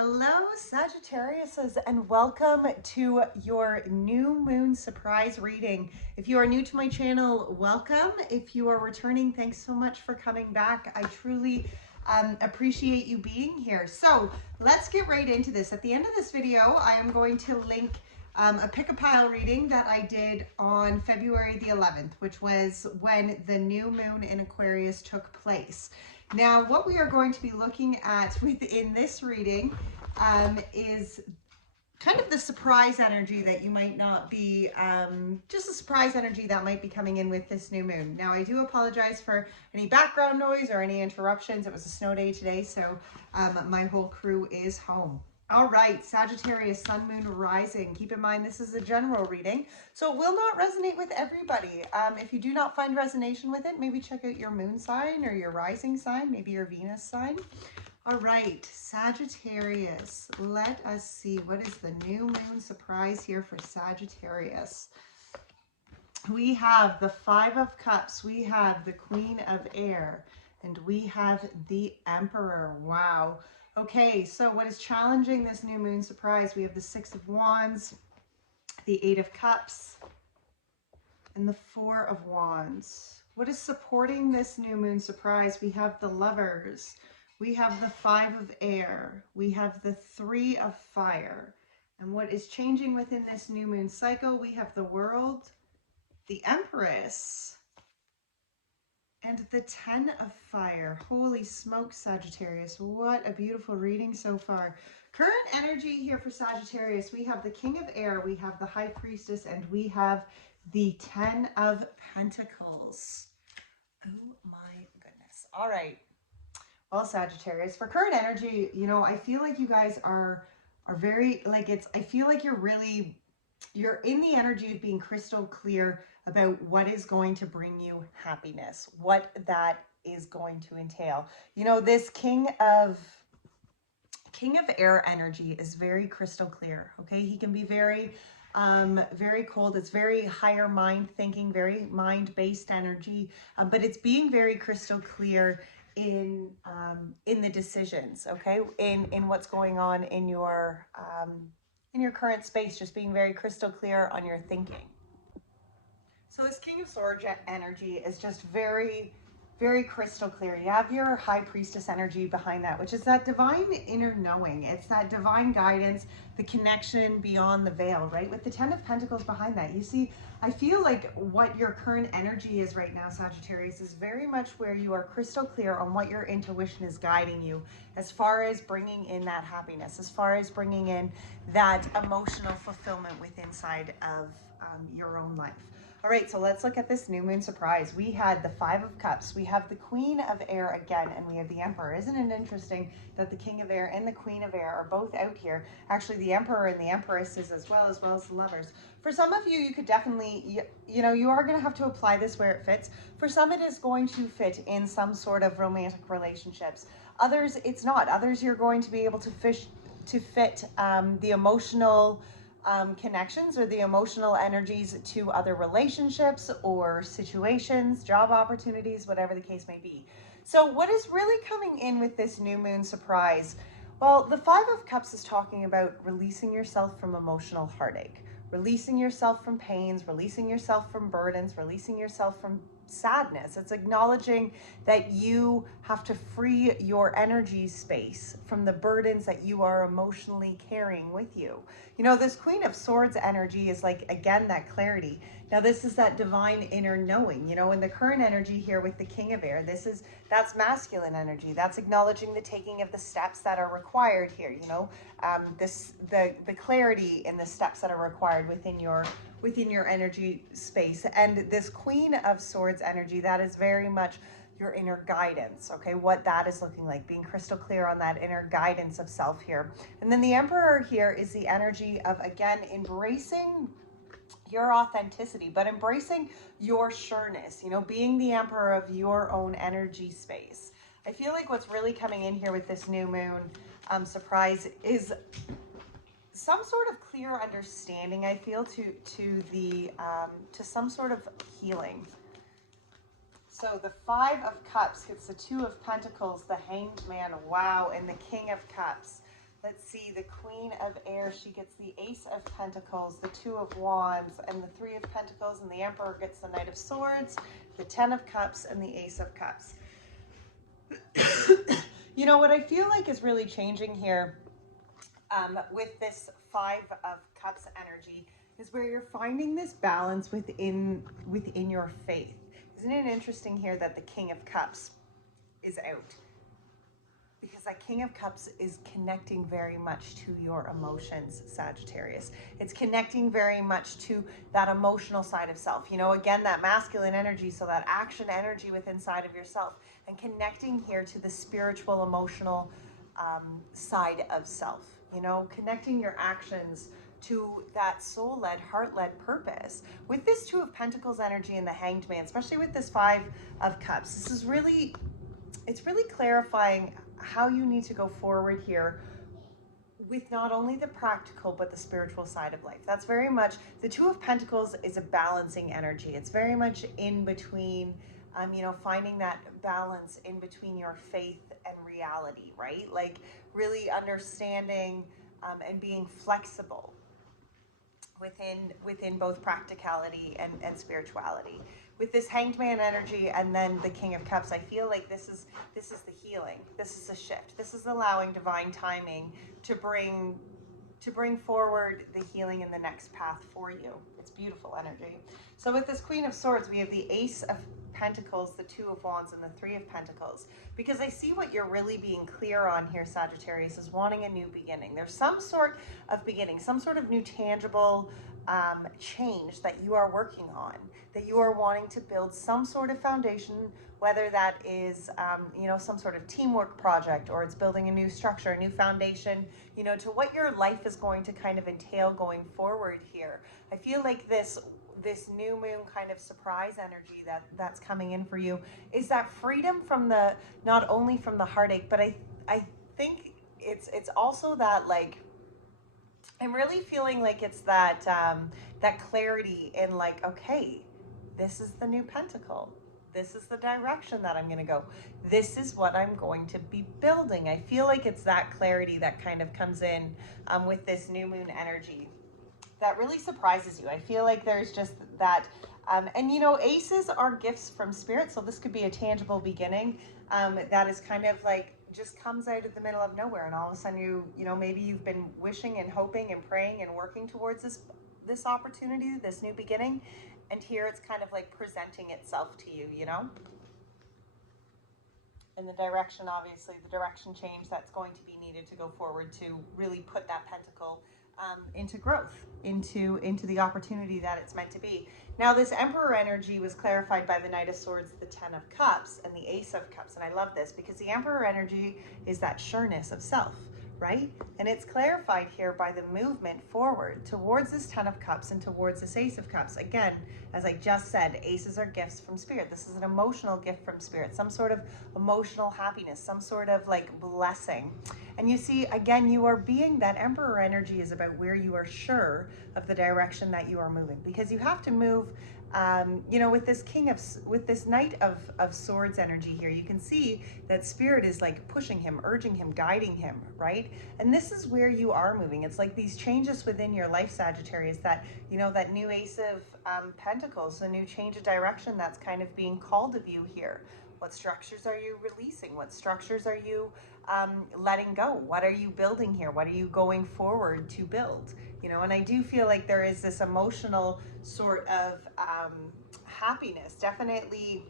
Hello, Sagittariuses, and welcome to your new moon surprise reading. If you are new to my channel, welcome. If you are returning, thanks so much for coming back. I truly appreciate you being here. So let's get right into this. At the end of this video, I am going to link a pick-a-pile reading that I did on February the 11th, which was when the new moon in Aquarius took place. Now, what we are going to be looking at within this reading is kind of the surprise energy that you might not be, just a surprise energy that might be coming in with this new moon. Now, I do apologize for any background noise or any interruptions. It was a snow day today, so my whole crew is home. All right, Sagittarius, Sun, Moon, Rising. Keep in mind, this is a general reading, so it will not resonate with everybody. If you do not find resonation with it, maybe check out your moon sign or your rising sign, maybe your Venus sign. All right, Sagittarius, let us see what is the new moon surprise here for Sagittarius. We have the Five of Cups, we have the Queen of Air, and we have the Emperor. Wow. Okay, so what is challenging this new moon surprise? We have the Six of Wands, the Eight of Cups, and the Four of Wands. What is supporting this new moon surprise? We have the Lovers, we have the Five of Air, we have the Three of Fire. And what is changing within this new moon cycle? We have the World, the Empress, and the Ten of Fire. Holy smoke, Sagittarius. What a beautiful reading so far. Current energy here for Sagittarius. We have the King of Air, we have the High Priestess, and we have the Ten of Pentacles. Oh my goodness. All right. Well, Sagittarius, for current energy, you know, I feel like you guys are very, like, I feel like you're in the energy of being crystal clear about what is going to bring you happiness, what that is going to entail. You know, this King of Air energy is very crystal clear, okay? He can be very cold. It's very higher mind thinking, very mind-based energy, but it's being very crystal clear in the decisions, okay? In what's going on in your current space, just being very crystal clear on your thinking. So this King of Swords energy is just very, very crystal clear. You have your High Priestess energy behind that, which is that divine inner knowing. It's that divine guidance, the connection beyond the veil, right? With the Ten of Pentacles behind that, you see, I feel like what your current energy is right now, Sagittarius, is very much where you are crystal clear on what your intuition is guiding you as far as bringing in that happiness, as far as bringing in that emotional fulfillment within inside of your own life. All right, so let's look at this new moon surprise. We had the Five of Cups, we have the Queen of Air again, and we have the Emperor. Isn't it interesting that the King of Air and the Queen of Air are both out here? Actually, the Emperor and the Empress is as well as the Lovers. For some of you, you could definitely, you know, you are going to have to apply this where it fits. For some, it is going to fit in some sort of romantic relationships. Others, it's not. Others, you're going to be able to fit the emotional connections or the emotional energies to other relationships or situations, job opportunities, whatever the case may be. So what is really coming in with this new moon surprise? Well, the Five of Cups is talking about releasing yourself from emotional heartache, releasing yourself from pains, releasing yourself from burdens, releasing yourself from sadness. It's acknowledging that you have to free your energy space from the burdens that you are emotionally carrying with you. You know, this Queen of Swords energy is like, again, that clarity. Now, this is that divine inner knowing, you know, in the current energy here with the King of Air, that's masculine energy. That's acknowledging the taking of the steps that are required here, you know, the clarity in the steps that are required within your energy space. And this Queen of Swords energy, that is very much your inner guidance, okay? What that is looking like, being crystal clear on that inner guidance of self here. And then the Emperor here is the energy of, again, embracing your authenticity, but embracing your sureness, you know, being the Emperor of your own energy space. I feel like what's really coming in here with this new moon surprise is some sort of clear understanding, I feel, to some sort of healing. So the Five of Cups hits the Two of Pentacles, the Hanged Man, wow, and the King of Cups. Let's see, the Queen of Air, she gets the Ace of Pentacles, the Two of Wands, and the Three of Pentacles, and the Emperor gets the Knight of Swords, the Ten of Cups, and the Ace of Cups. You know, what I feel like is really changing here with this Five of Cups energy is where you're finding this balance within your faith. Isn't it interesting here that the King of Cups is out? Because that King of Cups is connecting very much to your emotions, Sagittarius. It's connecting very much to that emotional side of self. You know, again, that masculine energy, so that action energy within inside of yourself, and connecting here to the spiritual, emotional side of self. You know, connecting your actions to that soul-led, heart-led purpose. With this Two of Pentacles energy and the Hanged Man, especially with this Five of Cups, this is really, it's really clarifying how you need to go forward here with not only the practical but the spiritual side of life. That's very much, the Two of Pentacles is a balancing energy. It's very much in between, you know, finding that balance in between your faith and reality, right? Like really understanding and being flexible within both practicality and spirituality. With this Hanged Man energy and then the King of Cups, I feel like this is the healing. This is a shift. This is allowing divine timing to bring forward the healing in the next path for you. It's beautiful energy. So with this Queen of Swords, we have the Ace of Pentacles, the Two of Wands, and the Three of Pentacles. Because I see what you're really being clear on here, Sagittarius, is wanting a new beginning. There's some sort of beginning, some sort of new tangible change that you are working on, that you are wanting to build some sort of foundation, whether that is, you know, some sort of teamwork project, or it's building a new structure, a new foundation, you know, to what your life is going to kind of entail going forward here. I feel like this new moon kind of surprise energy that's coming in for you is that freedom from the, not only from the heartache, but I think it's also that, like, I'm really feeling like it's that that clarity in, like, okay, this is the new pentacle. This is the direction that I'm going to go. This is what I'm going to be building. I feel like it's that clarity that kind of comes in with this new moon energy that really surprises you. I feel like there's just that, and you know, aces are gifts from spirit, so this could be a tangible beginning that is kind of like just comes out of the middle of nowhere, and all of a sudden you know, maybe you've been wishing and hoping and praying and working towards this opportunity, this new beginning, and here it's kind of like presenting itself to you, you know? And the direction, obviously, the direction change that's going to be needed to go forward to really put that pentacle into growth, into the opportunity that it's meant to be. Now, this Emperor energy was clarified by the Knight of Swords, the Ten of Cups, and the Ace of Cups. And I love this because the Emperor energy is that sureness of self, right? And it's clarified here by the movement forward towards this Ten of Cups and towards this Ace of Cups. Again, as I just said, aces are gifts from spirit. This is an emotional gift from spirit, some sort of emotional happiness, some sort of like blessing. And you see, again, you are being, that Emperor energy is about where you are sure of the direction that you are moving, because you have to move, you know, with this Knight of Swords energy here, you can see that spirit is like pushing him, urging him, guiding him, right? And this is where you are moving. It's like these changes within your life, Sagittarius, that, you know, that new Ace of Pentacles, a new change of direction that's kind of being called of you here. What structures are you releasing? What structures are you letting go? What are you building here? What are you going forward to build? You know, and I do feel like there is this emotional sort of happiness. Definitely,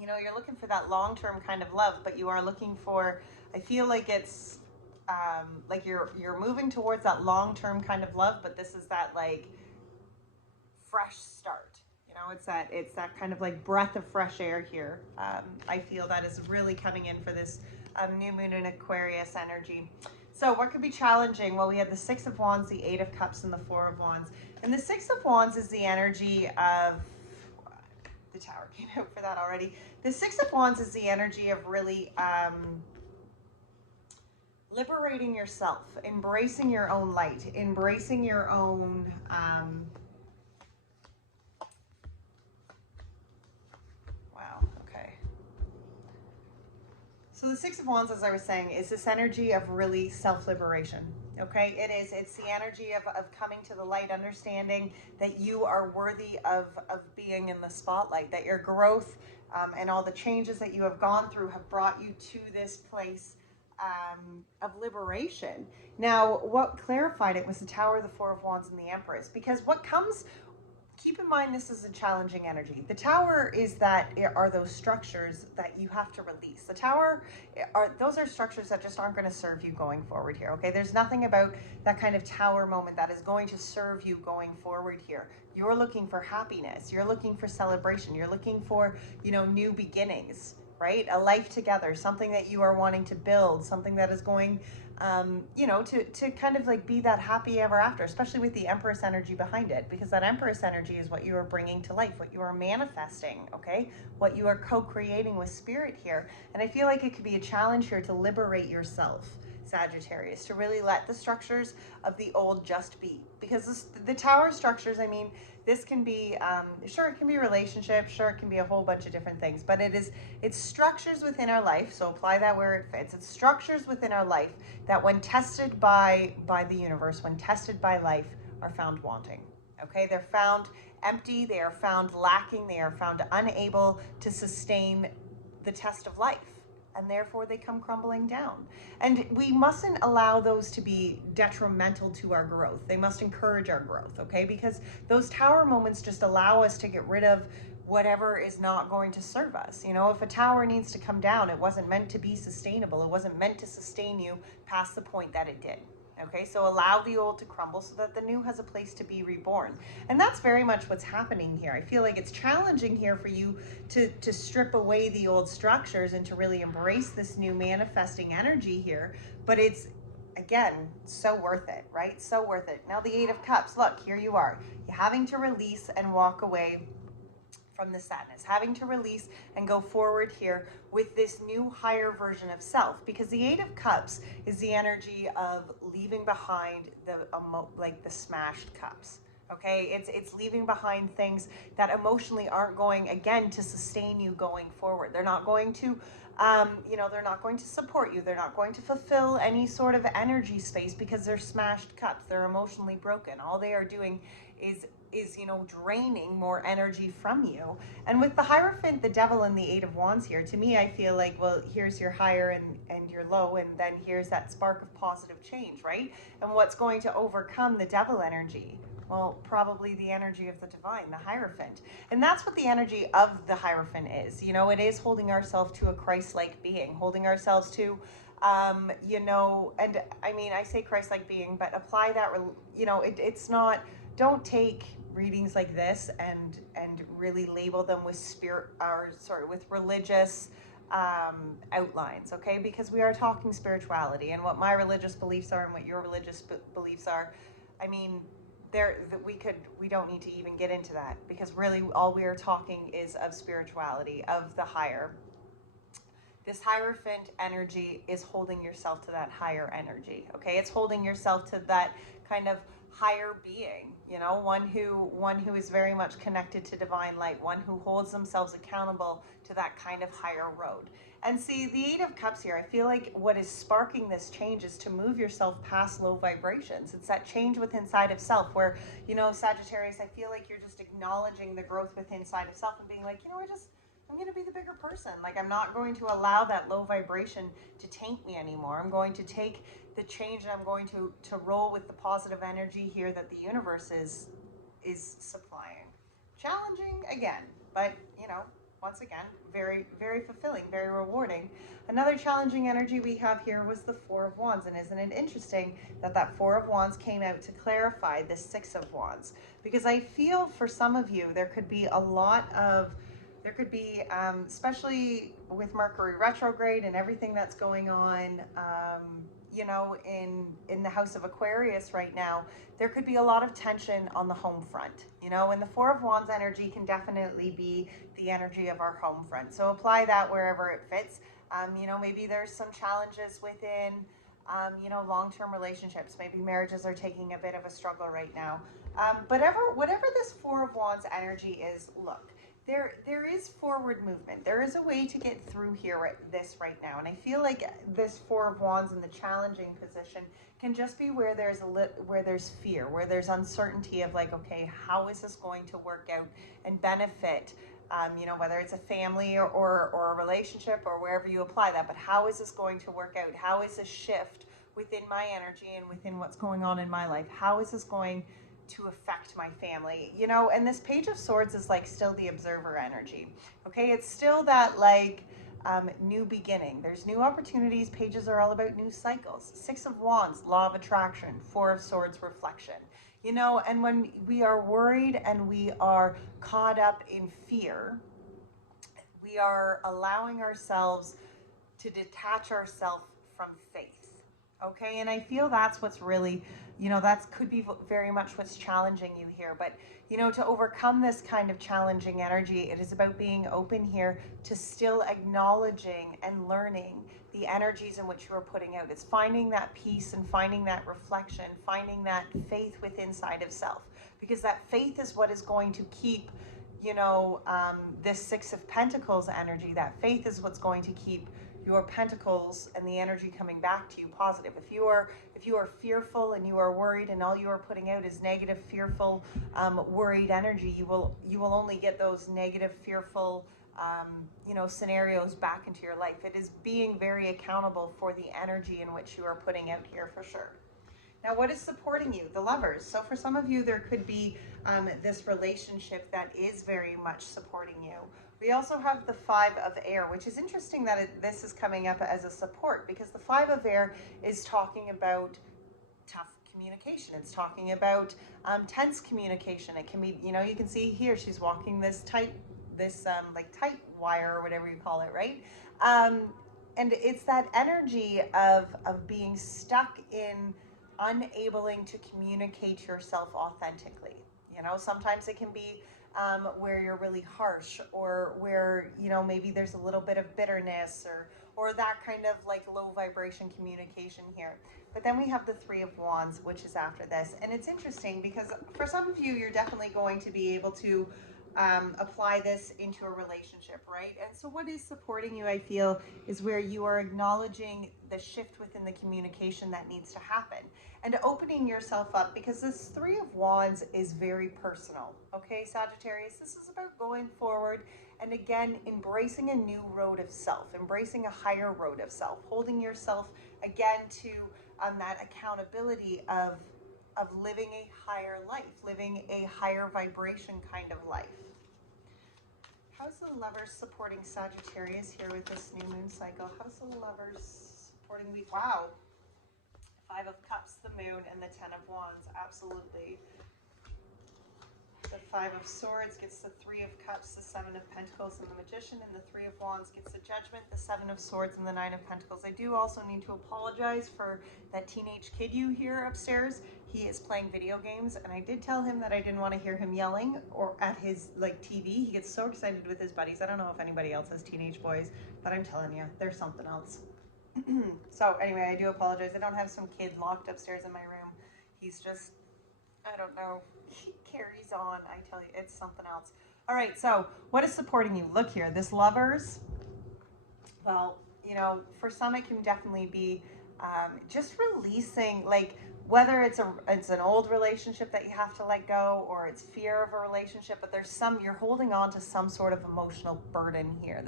you know, you're looking for that long-term kind of love, but you are looking for, I feel like it's like you're moving towards that long-term kind of love, but this is that like fresh start. You know, it's that kind of like breath of fresh air here. I feel that is really coming in for this new moon in Aquarius energy. So what could be challenging? Well, we have the Six of Wands, the Eight of Cups, and the Four of Wands. And the Six of Wands is the energy of, the Tower came out for that already. The Six of Wands is the energy of really liberating yourself, embracing your own light, embracing your own wow, okay. So the Six of Wands, as I was saying, is this energy of really self-liberation. Okay, it is. It's the energy of coming to the light, understanding that you are worthy of being in the spotlight, that your growth and all the changes that you have gone through have brought you to this place of liberation. Now, what clarified it was the Tower, the Four of Wands, and the Empress, because what comes, keep in mind, this is a challenging energy. The Tower are those structures that you have to release. The Tower those are structures that just aren't going to serve you going forward here. Okay, there's nothing about that kind of Tower moment that is going to serve you going forward here. You're looking for happiness, you're looking for celebration, you're looking for, new beginnings, right? A life together, something that you are wanting to build, something that is going to kind of like be that happy ever after, especially with the Empress energy behind it, because that Empress energy is what you are bringing to life, what you are manifesting, okay? What you are co-creating with spirit here. And I feel like it could be a challenge here to liberate yourself, Sagittarius, to really let the structures of the old just be. Because the Tower structures, I mean, this can be, sure, it can be relationships, sure, it can be a whole bunch of different things, but it's structures within our life, so apply that where it fits. It's structures within our life that when tested by the universe, when tested by life, are found wanting. Okay, they're found empty, they are found lacking, they are found unable to sustain the test of life, and therefore they come crumbling down. And we mustn't allow those to be detrimental to our growth. They must encourage our growth, okay? Because those Tower moments just allow us to get rid of whatever is not going to serve us. If a tower needs to come down, it wasn't meant to be sustainable. It wasn't meant to sustain you past the point that it did. Okay, so allow the old to crumble so that the new has a place to be reborn. And that's very much what's happening here. I feel like it's challenging here for you to strip away the old structures and to really embrace this new manifesting energy here. But it's, again, so worth it, right? So worth it. Now the Eight of Cups, look, here you are. You're having to release and walk away from the sadness, having to release and go forward here with this new higher version of self, because the Eight of Cups is the energy of leaving behind the smashed cups. Okay, it's leaving behind things that emotionally aren't going, again, to sustain you going forward. They're not going to they're not going to support you. They're not going to fulfill any sort of energy space because they're smashed cups. They're emotionally broken. All they are doing is draining more energy from you. And with the Hierophant, the Devil, and the Eight of Wands here, to me, I feel like, well, here's your higher and your low, and then here's that spark of positive change, right? And what's going to overcome the Devil energy? Well, probably the energy of the divine, the Hierophant. And that's what the energy of the Hierophant is. It is holding ourselves to a Christ-like being, holding ourselves to, and I mean, I say Christ-like being, but apply that, it's not, don't take readings like this and really label them with with religious outlines, okay? Because we are talking spirituality, and what my religious beliefs are and what your religious beliefs are, I mean, we don't need to even get into that, because really all we are talking is of spirituality, of the higher. This Hierophant energy is holding yourself to that higher energy, okay? It's holding yourself to that kind of higher being, one who is very much connected to divine light, one who holds themselves accountable to that kind of higher road. And see, the Eight of Cups here, I feel like what is sparking this change is to move yourself past low vibrations. It's that change within inside of self where, Sagittarius, I feel like you're just acknowledging the growth within inside of self and being like, I'm going to be the bigger person. Like, I'm not going to allow that low vibration to taint me anymore. I'm going to take the change, and I'm going to roll with the positive energy here that the universe is supplying. Challenging again, but once again, very, very fulfilling, very rewarding. Another challenging energy we have here was the Four of Wands, and isn't it interesting that Four of Wands came out to clarify the Six of Wands? Because I feel for some of you, there could be, especially with Mercury retrograde and everything that's going on, in the house of Aquarius right now, there could be a lot of tension on the home front, and the Four of Wands energy can definitely be the energy of our home front. So apply that wherever it fits. Maybe there's some challenges within, long-term relationships. Maybe marriages are taking a bit of a struggle right now. Whatever this Four of Wands energy is, look, there is forward movement. There is a way to get through here at this right now. And I feel like this Four of Wands in the challenging position can just be where there's where there's fear, where there's uncertainty of like, okay, how is this going to work out and benefit, you know, whether it's a family or a relationship or wherever you apply that, but how is this going to work out? How is this shift within my energy and within what's going on in my life? How is this going to affect my family, you know? And this Page of Swords is like still the observer energy. Okay, it's still that like new beginning. There's new opportunities. Pages are all about new cycles. Six of Wands, law of attraction. Four of Swords, reflection. You know, and when we are worried and we are caught up in fear, we are allowing ourselves to detach ourselves from faith. Okay, and I feel that's what's really, you know, that could be very much what's challenging you here. But, you know, to overcome this kind of challenging energy, it is about being open here to still acknowledging and learning the energies in which you are putting out. It's finding that peace and finding that reflection, finding that faith within inside of self, because that faith is what is going to keep, you know, this Six of Pentacles energy. That faith is what's going to keep your pentacles and the energy coming back to you positive. If you are fearful and you are worried and all you are putting out is negative, fearful, worried energy, you will only get those negative, fearful, you know, scenarios back into your life. It is being very accountable for the energy in which you are putting out here for sure. Now, what is supporting you? The Lovers. So for some of you, there could be this relationship that is very much supporting you. We also have the Five of Air, which is interesting that this is coming up as a support, because the Five of Air is talking about tough communication. It's talking about tense communication. It can be, you know, you can see here she's walking this tight wire or whatever you call it, right? And it's that energy of being stuck in unabling to communicate yourself authentically. You know, sometimes it can be where you're really harsh, or where, you know, maybe there's a little bit of bitterness or that kind of like low vibration communication here. But then we have the Three of Wands, which is after this. And it's interesting because for some of you, you're definitely going to be able to apply this into a relationship, right? And so what is supporting you, I feel, is where you are acknowledging the shift within the communication that needs to happen and opening yourself up, because this Three of Wands is very personal. Okay, Sagittarius, this is about going forward and again, embracing a new road of self, embracing a higher road of self, holding yourself again to that accountability of living a higher life, living a higher vibration kind of life. How's the Lovers supporting Sagittarius here with this new moon cycle? How's the Lovers supporting me? Wow. Five of Cups, the Moon, and the Ten of Wands. Absolutely. The Five of Swords gets the Three of Cups, the Seven of Pentacles, and the Magician, and the Three of Wands gets the Judgment, the Seven of Swords, and the Nine of Pentacles. I do also need to apologize for that teenage kid you hear upstairs. He is playing video games, and I did tell him that I didn't want to hear him yelling or at his like TV. He gets so excited with his buddies. I don't know if anybody else has teenage boys, but I'm telling you, there's something else. So anyway, I do apologize. I don't have some kid locked upstairs in my room. He's just, I don't know, he carries on. I tell you, it's something else. All right, so what is supporting you? Look here, this Lovers, well, you know, for some it can definitely be just releasing, like, whether it's an old relationship that you have to let go, or it's fear of a relationship, but you're holding on to some sort of emotional burden here.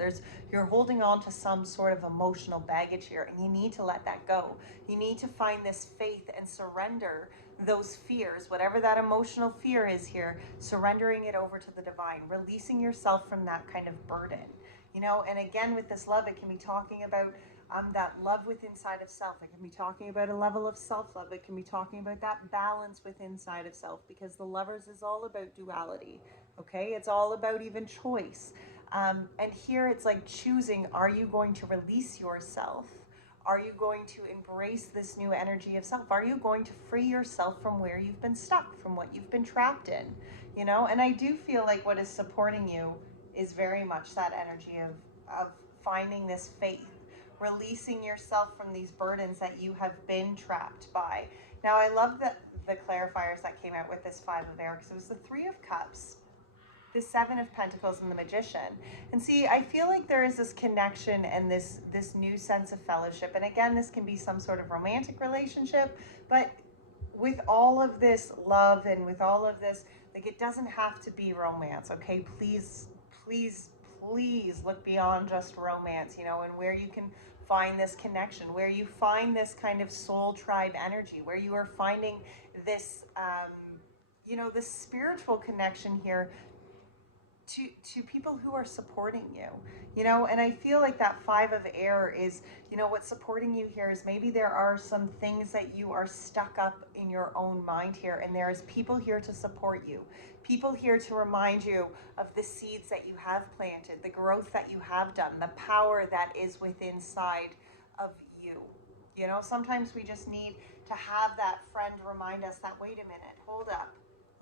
You're holding on to some sort of emotional baggage here, and you need to let that go. You need to find this faith and surrender those fears, whatever that emotional fear is here, surrendering it over to the divine, releasing yourself from that kind of burden, you know. And again, with this love, it can be talking about that love within inside of self. It can be talking about a level of self-love. It can be talking about that balance within inside of self, because the Lovers is all about duality. Okay, it's all about even choice. And here it's like choosing, are you going to release yourself? Are you going to embrace this new energy of self? Are you going to free yourself from where you've been stuck, from what you've been trapped in? You know, and I do feel like what is supporting you is very much that energy of finding this faith, releasing yourself from these burdens that you have been trapped by. Now, I love the clarifiers that came out with this Five of Air, because it was the Three of Cups, the Seven of Pentacles and the Magician. And see, I feel like there is this connection and this new sense of fellowship. And again, this can be some sort of romantic relationship, but with all of this love and with all of this, like, it doesn't have to be romance, okay? Please, please, please look beyond just romance, you know, and where you can find this connection, where you find this kind of soul tribe energy, where you are finding this, you know, this spiritual connection here to people who are supporting you, you know. And I feel like that Five of Air is, you know, what's supporting you here is maybe there are some things that you are stuck up in your own mind here, and there is people here to support you, people here to remind you of the seeds that you have planted, the growth that you have done, the power that is within inside of you. You know, sometimes we just need to have that friend remind us that, wait a minute, hold up.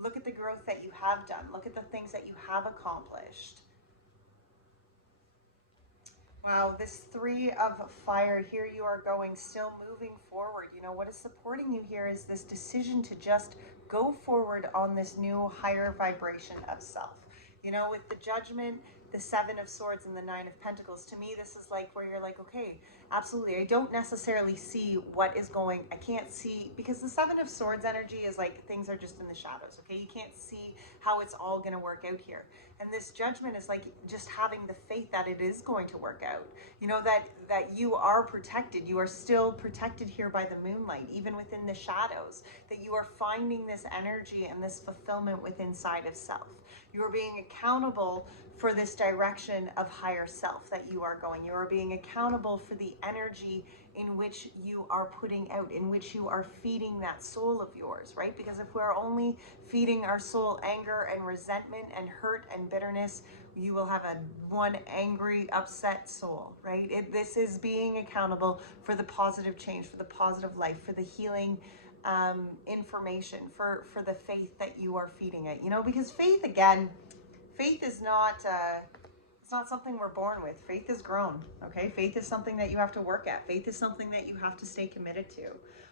Look at the growth that you have done. Look at the things that you have accomplished. Wow, this Three of Fire, here you are going, still moving forward. You know, what is supporting you here is this decision to just go forward on this new higher vibration of self. You know, with the Judgment, the Seven of Swords, and the Nine of Pentacles, to me, this is like where you're like, okay, absolutely. I don't necessarily see what is going, I can't see, because the Seven of Swords energy is like things are just in the shadows, okay? You can't see how it's all going to work out here. And this Judgment is like just having the faith that it is going to work out. You know, that you are protected. You are still protected here by the moonlight, even within the shadows, that you are finding this energy and this fulfillment within inside of self. You are being accountable for this direction of higher self that you are going. You are being accountable for the energy in which you are putting out, in which you are feeding that soul of yours, right? Because if we're only feeding our soul anger and resentment and hurt and bitterness, you will have one angry, upset soul, right? This is being accountable for the positive change, for the positive life, for the healing information, for the faith that you are feeding it, you know, because faith, again, faith is not, it's not something we're born with. Faith is grown, okay? Faith is something that you have to work at. Faith is something that you have to stay committed to.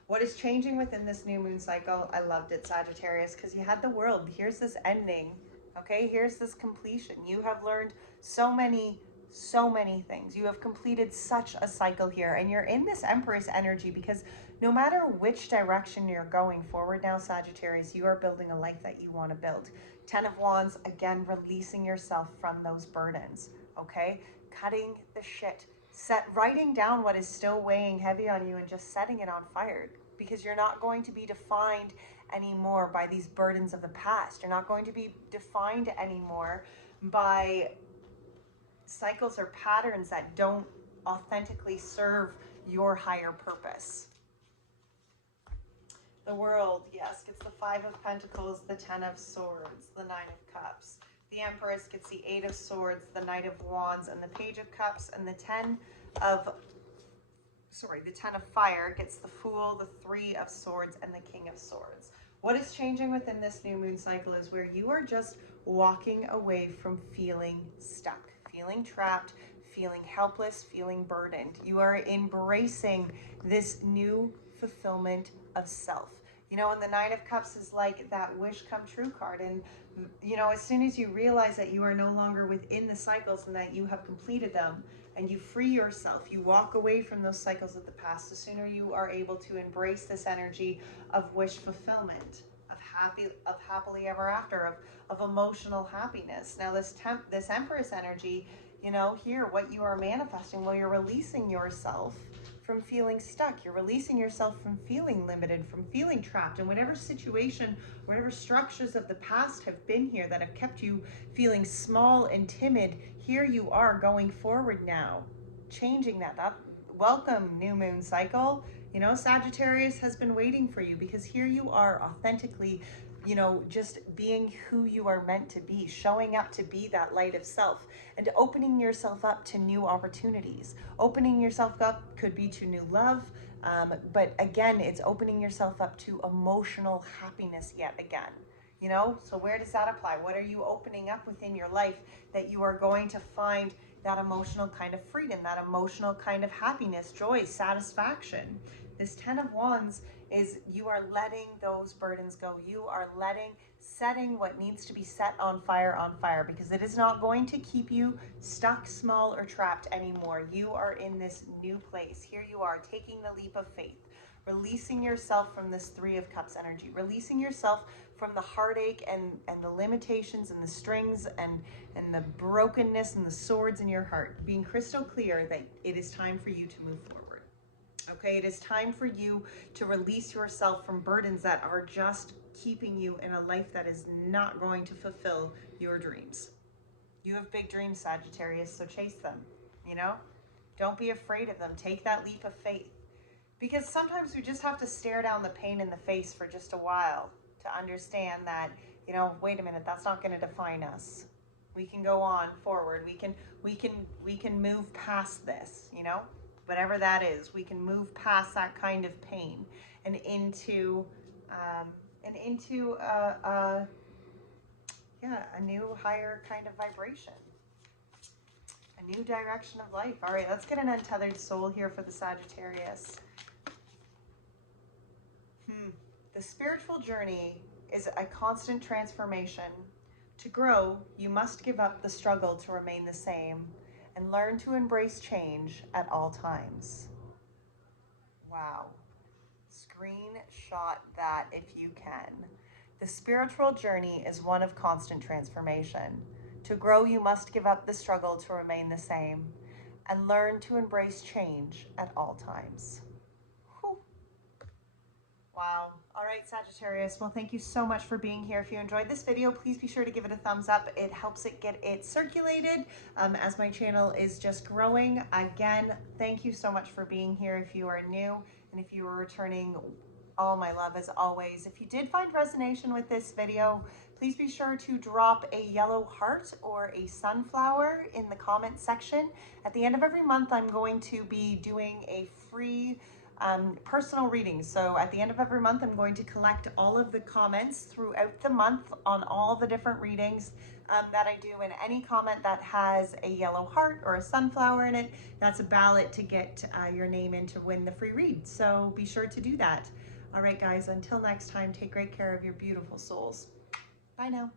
What is changing within this new moon cycle? I loved it, Sagittarius, because you had the World. Here's this ending, okay? Here's this completion. You have learned so many things. You have completed such a cycle here, and you're in this Empress energy because no matter which direction you're going forward now, Sagittarius, you are building a life that you want to build. Ten of Wands, again, releasing yourself from those burdens, okay? Cutting the shit. Writing down what is still weighing heavy on you and just setting it on fire, because you're not going to be defined anymore by these burdens of the past. You're not going to be defined anymore by cycles or patterns that don't authentically serve your higher purpose. The World, yes, gets the Five of Pentacles, the Ten of Swords, the Nine of Cups. The Empress gets the Eight of Swords, the Knight of Wands, and the Page of Cups. And the Ten of Fire gets the Fool, the Three of Swords, and the King of Swords. What is changing within this new moon cycle is where you are just walking away from feeling stuck, feeling trapped, feeling helpless, feeling burdened. You are embracing this new fulfillment of self. You know, and the Nine of Cups is like that wish come true card. And, you know, as soon as you realize that you are no longer within the cycles and that you have completed them, and you free yourself, you walk away from those cycles of the past, the sooner you are able to embrace this energy of wish fulfillment, of happily ever after, of emotional happiness. Now this Empress energy, you know, here, what you are manifesting, well, you're releasing yourself from feeling stuck. You're releasing yourself from feeling limited, from feeling trapped. And whatever situation, whatever structures of the past have been here that have kept you feeling small and timid, here you are going forward now, changing that. Welcome, new moon cycle. You know, Sagittarius has been waiting for you, because here you are authentically, you know, just being who you are meant to be, showing up to be that light of self, and opening yourself up to new opportunities. Opening yourself up could be to new love, but again, it's opening yourself up to emotional happiness yet again. You know, so where does that apply? What are you opening up within your life that you are going to find that emotional kind of freedom, that emotional kind of happiness, joy, satisfaction? This Ten of Wands is you are letting those burdens go. You are setting what needs to be set on fire, because it is not going to keep you stuck, small, or trapped anymore. You are in this new place. Here you are taking the leap of faith, releasing yourself from this Three of Cups energy, releasing yourself from the heartache and the limitations and the strings and the brokenness and the swords in your heart, being crystal clear that it is time for you to move forward. Okay, it is time for you to release yourself from burdens that are just keeping you in a life that is not going to fulfill your dreams. You have big dreams, Sagittarius, so chase them, you know? Don't be afraid of them. Take that leap of faith. Because sometimes we just have to stare down the pain in the face for just a while to understand that, you know, wait a minute, that's not going to define us. We can go on forward. We can move past this, you know, whatever that is. We can move past that kind of pain and into a new higher kind of vibration, a new direction of life. All right, let's get an untethered soul here for the Sagittarius. The spiritual journey is a constant transformation. To grow, you must give up the struggle to remain the same and learn to embrace change at all times. Wow. Screenshot that if you can. The spiritual journey is one of constant transformation. To grow, you must give up the struggle to remain the same and learn to embrace change at all times. Whew. Wow. All right, Sagittarius. Well, thank you so much for being here. If you enjoyed this video, please be sure to give it a thumbs up. It helps it get it circulated as my channel is just growing. Again, thank you so much for being here. If you are new and if you are returning, all my love as always. If you did find resonation with this video, please be sure to drop a yellow heart or a sunflower in the comment section. At the end of every month, I'm going to be doing a free personal readings. So at the end of every month, I'm going to collect all of the comments throughout the month on all the different readings that I do, and any comment that has a yellow heart or a sunflower in it, that's a ballot to get your name in to win the free read. So be sure to do that. All right, guys, until next time, take great care of your beautiful souls. Bye now.